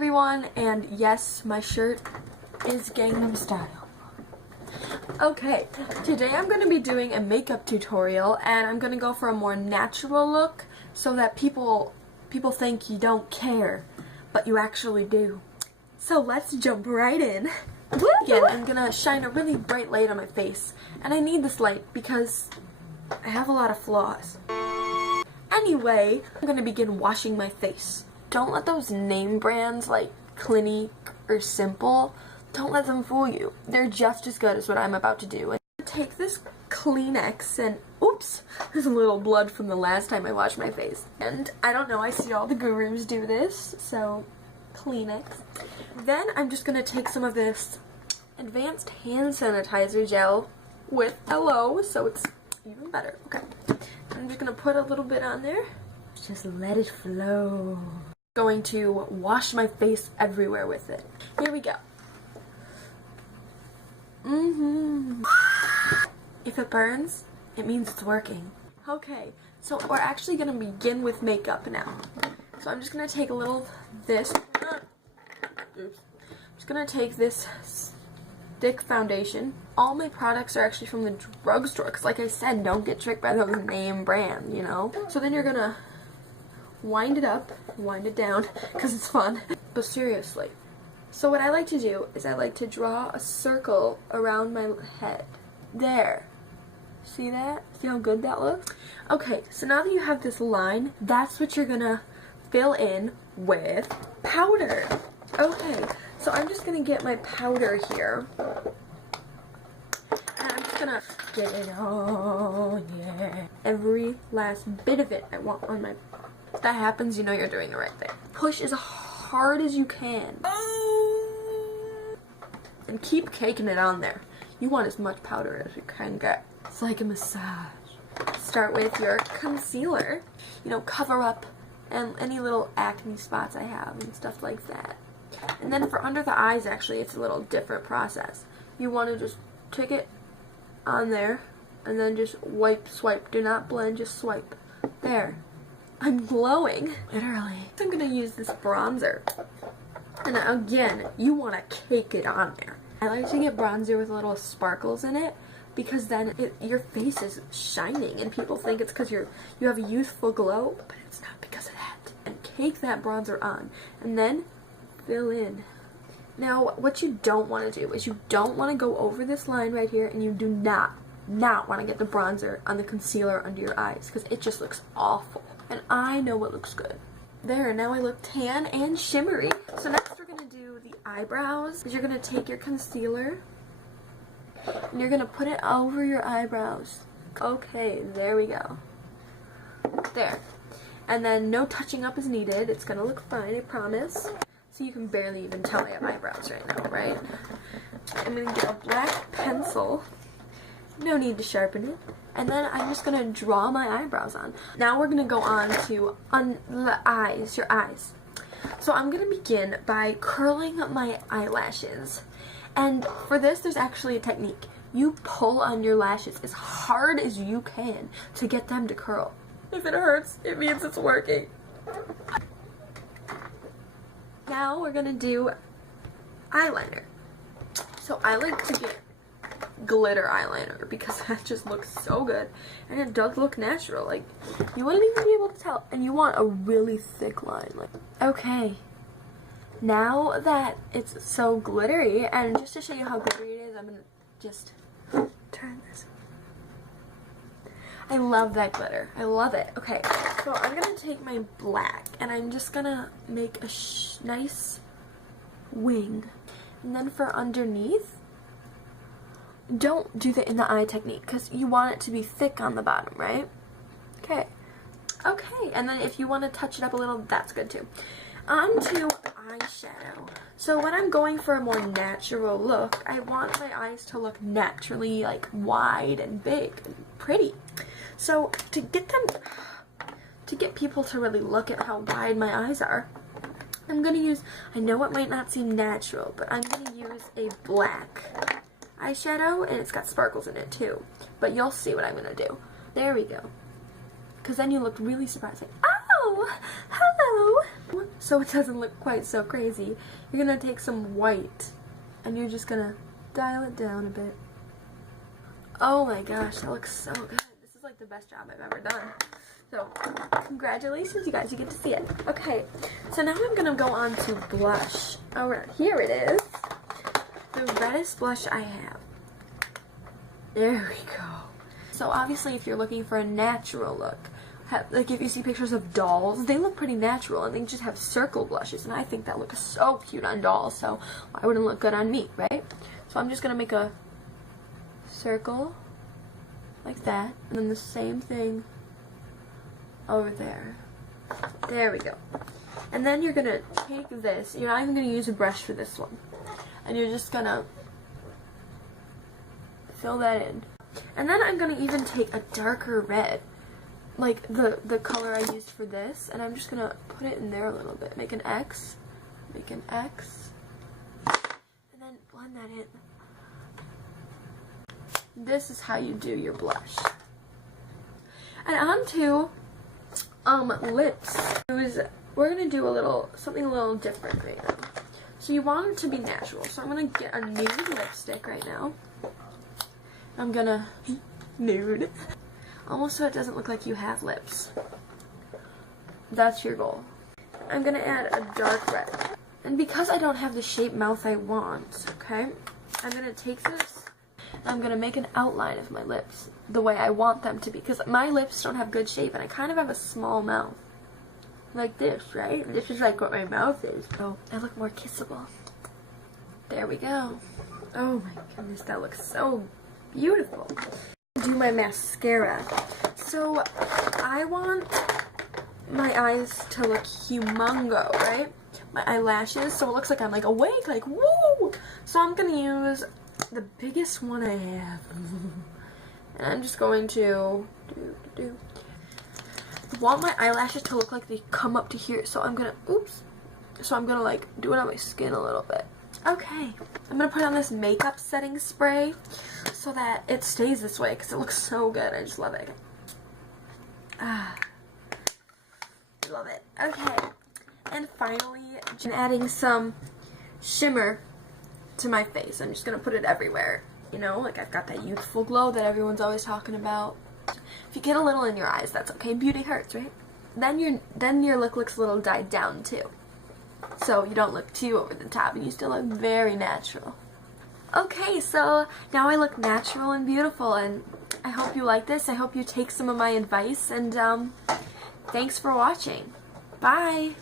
Everyone, and yes, my shirt is Gangnam Style. Okay, today I'm going to be doing a makeup tutorial, and I'm going to go for a more natural look so that people think you don't care, but you actually do. So let's jump right in. Again, I'm going to shine a really bright light on my face, and I need this light because I have a lot of flaws. Anyway, I'm going to begin washing my face. Don't let those name brands like Clinique or Simple, don't let them fool you. They're just as good as what I'm about to do. Take this Kleenex and, oops, there's a little blood from the last time I washed my face. And I don't know, I see all the gurus do this, so Kleenex. Then I'm just going to take some of this advanced hand sanitizer gel with LO, so it's even better. Okay, I'm just going to put a little bit on there. Just let it flow. Going to wash my face everywhere with it. Here we go. If it burns, it means it's working. Okay, so we're actually gonna begin with makeup now. So I'm just gonna take a little of this. I'm just gonna take this stick foundation. All my products are actually from the drugstore, because like I said, don't get tricked by those name brand, you know? So then you're gonna wind it up, wind it down, because it's fun. But seriously, so what I like to do is I like to draw a circle around my head. There. See that? See how good that looks? Okay, so now that you have this line, that's what you're gonna fill in with powder. Okay, so I'm just gonna get my powder here. And I'm just gonna get it all, yeah. Every last bit of it I want on my... If that happens, you know you're doing the right thing. Push as hard as you can. And keep caking it on there. You want as much powder as you can get. It's like a massage. Start with your concealer. You know, cover up and any little acne spots I have and stuff like that. And then for under the eyes, actually, it's a little different process. You want to just take it on there and then just wipe, swipe. Do not blend, just swipe. There. I'm glowing, literally. I'm gonna use this bronzer. And again, you want to cake it on there. I like to get bronzer with little sparkles in it because then your face is shining and people think it's because you have a youthful glow, but it's not because of that. And cake that bronzer on and then fill in. Now, what you don't want to do is you don't want to go over this line right here, and you do not want to get the bronzer on the concealer under your eyes because it just looks awful. And I know what looks good. There, now I look tan and shimmery. So next we're going to do the eyebrows. You're going to take your concealer and you're going to put it over your eyebrows. Okay, there we go. There. And then no touching up is needed. It's going to look fine, I promise. So you can barely even tell I have eyebrows right now, right? I'm going to get a black pencil. No need to sharpen it. And then I'm just going to draw my eyebrows on. Now we're going to go on to the eyes, your eyes. So I'm going to begin by curling my eyelashes. And for this, there's actually a technique. You pull on your lashes as hard as you can to get them to curl. If it hurts, it means it's working. Now we're going to do eyeliner. So I like to get glitter eyeliner because that just looks so good and it does look natural. Like, you wouldn't even be able to tell. And you want a really thick line. Like, okay, now that it's so glittery, and just to show you how glittery it is, I'm gonna just turn this. I love that glitter. I love it. Okay, so I'm gonna take my black and I'm just gonna make a nice wing. And then for underneath, don't do the in the eye technique because you want it to be thick on the bottom, right? Okay. Okay, and then if you want to touch it up a little, that's good too. On to eyeshadow. So when I'm going for a more natural look, I want my eyes to look naturally like wide and big and pretty. So to get people to really look at how wide my eyes are, I'm going to use, I know it might not seem natural, but I'm going to use a black eyeshadow, and it's got sparkles in it too, but you'll see what I'm gonna do. There we go, because then you look really surprising. Oh, hello. so it doesn't look quite so crazy, you're gonna take some white and you're just gonna dial it down a bit. Oh my gosh, that looks so good. This is like the best job I've ever done. So, congratulations you guys, you get to see it. Okay, so now I'm gonna go on to blush. Alright, here it is. The reddest blush I have. There we go. So obviously if you're looking for a natural look, like if you see pictures of dolls, they look pretty natural and they just have circle blushes, and I think that looks so cute on dolls, so why wouldn't it look good on me, right? So I'm just gonna make a circle like that, and then the same thing over there. There we go. And then you're gonna take this, you're not even gonna use a brush for this one, and you're just gonna fill that in. And then I'm gonna even take a darker red, like the color I used for this, and I'm just gonna put it in there a little bit. Make an X, and then blend that in. This is how you do your blush. And on to lips. We're gonna do something a little different right now. So you want it to be natural. So I'm gonna get a nude lipstick right now. I'm gonna nude. Almost so it doesn't look like you have lips. That's your goal. I'm gonna add a dark red. And because I don't have the shape mouth I want, okay, I'm gonna take this and I'm gonna make an outline of my lips the way I want them to be, because my lips don't have good shape and I kind of have a small mouth. Like this, right? This is like what my mouth is. So I look more kissable. There we go. Oh my goodness, that looks so beautiful. Do my mascara. So I want my eyes to look humongo, right? My eyelashes, so it looks like I'm like awake, like woo! So I'm gonna use the biggest one I have. And I'm just going to want my eyelashes to look like they come up to here. So I'm gonna, so I'm gonna like do it on my skin a little bit. Okay, I'm gonna put on this makeup setting spray so that it stays this way because it looks so good. I just love it. Love it. Okay, and finally, I'm adding some shimmer to my face. I'm just gonna put it everywhere. You know, like I've got that youthful glow that everyone's always talking about. If you get a little in your eyes, that's okay. Beauty hurts, right? Then your look looks a little dyed down too. So you don't look too over the top and you still look very natural. Okay, so now I look natural and beautiful, and I hope you like this. I hope you take some of my advice, and thanks for watching. Bye!